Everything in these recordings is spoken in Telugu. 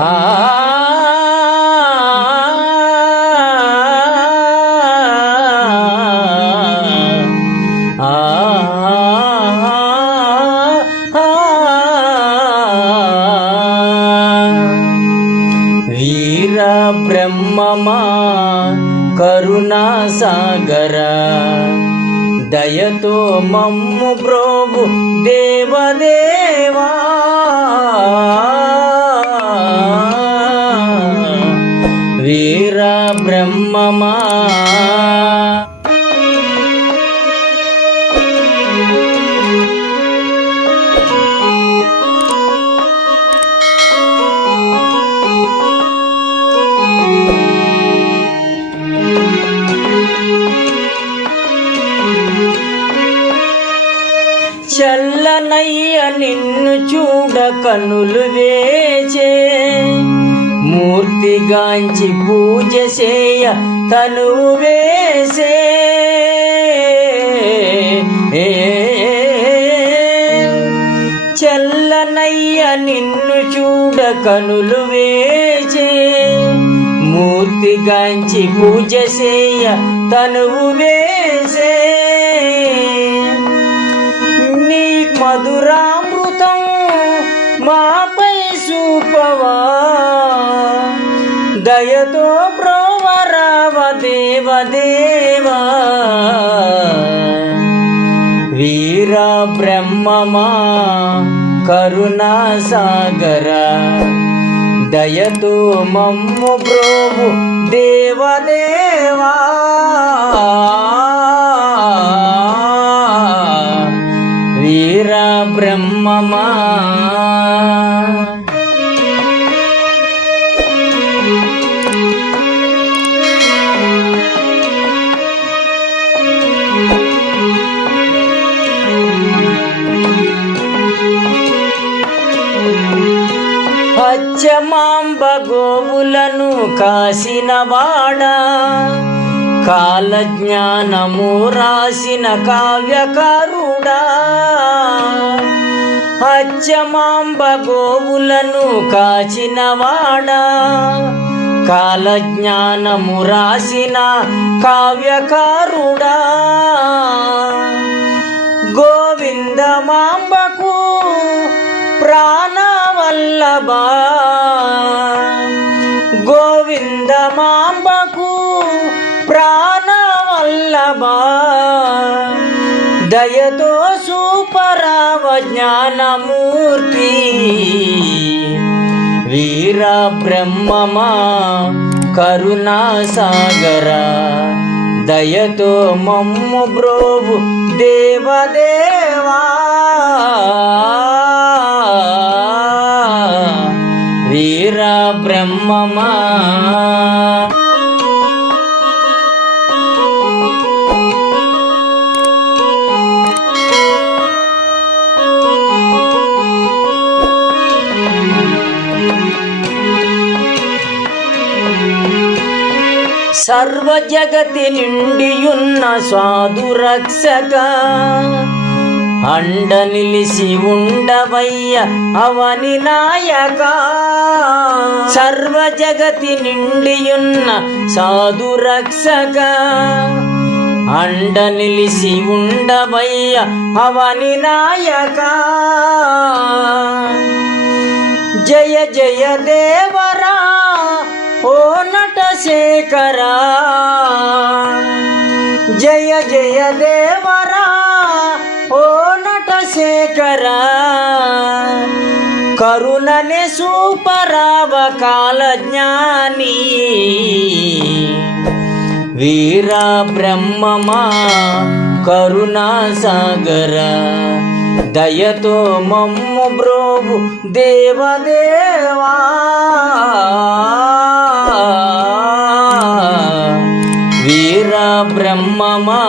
వీర బ్రహ్మమా కరుణా సాగర దయతో మమ్ము బ్రోవు దేవదే. చల్లనయ్య నిన్ను చూడ కనులు వేచే. మూర్తిగాంచి పూజ చేయ తను వేసే. చల్లనయ్య నిన్ను చూడ కనులు వేచే. మూర్తిగాంచి పూజ చేయ తనువు వేసే. నీ మధురామృతం మాపై సూపవా తో ప్రోవరావ దేవదేవా వీర బ్రహ్మమా కరుణా సాగర. దయతో మమ్ము బ్రోవు దేవదేవా. వీర బ్రహ్మమా పచ్చమాంబ గోవులను కాసినవాడా కాలజ్ఞానము రాసిన కావ్యకారుడా. అచ్చమాంబ గోవులను కాచినవాడా కాలజ్ఞానము రాసిన కావ్యకారుడా. గోవిందమాంబకు ప్రాణవల్లభా గోవిందమాంబకు ప్రాణవల్లభా. దయతో సూపరావ జ్ఞానమూర్తి. వీర బ్రహ్మమా కరుణా సాగర దయతో మమ్ము బ్రోవు దేవదేవా. వీర బ్రహ్మమా? సర్వ జగతి నిండియున్న స్వాదు రక్షక అండ నిలిసి ఉండవయ్య అవని నాయక. సర్వ జగతి నిండియున్న సాధు రక్షక. అండ నిలిసి ఉండవయ్య అవని నాయక. జయ జయ దేవరా ఓ నట శేఖరా. జయ జయ దేవరా కరుణనే సూపరావ కాల జ్ఞాని వీర బ్రహ్మమా కరుణా సాగర దయతో మమ్ము బ్రోవు దేవదేవా. వీరా బ్రహ్మమా.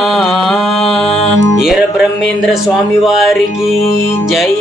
వీర బ్రహ్మేంద్ర స్వామి వారికి జై.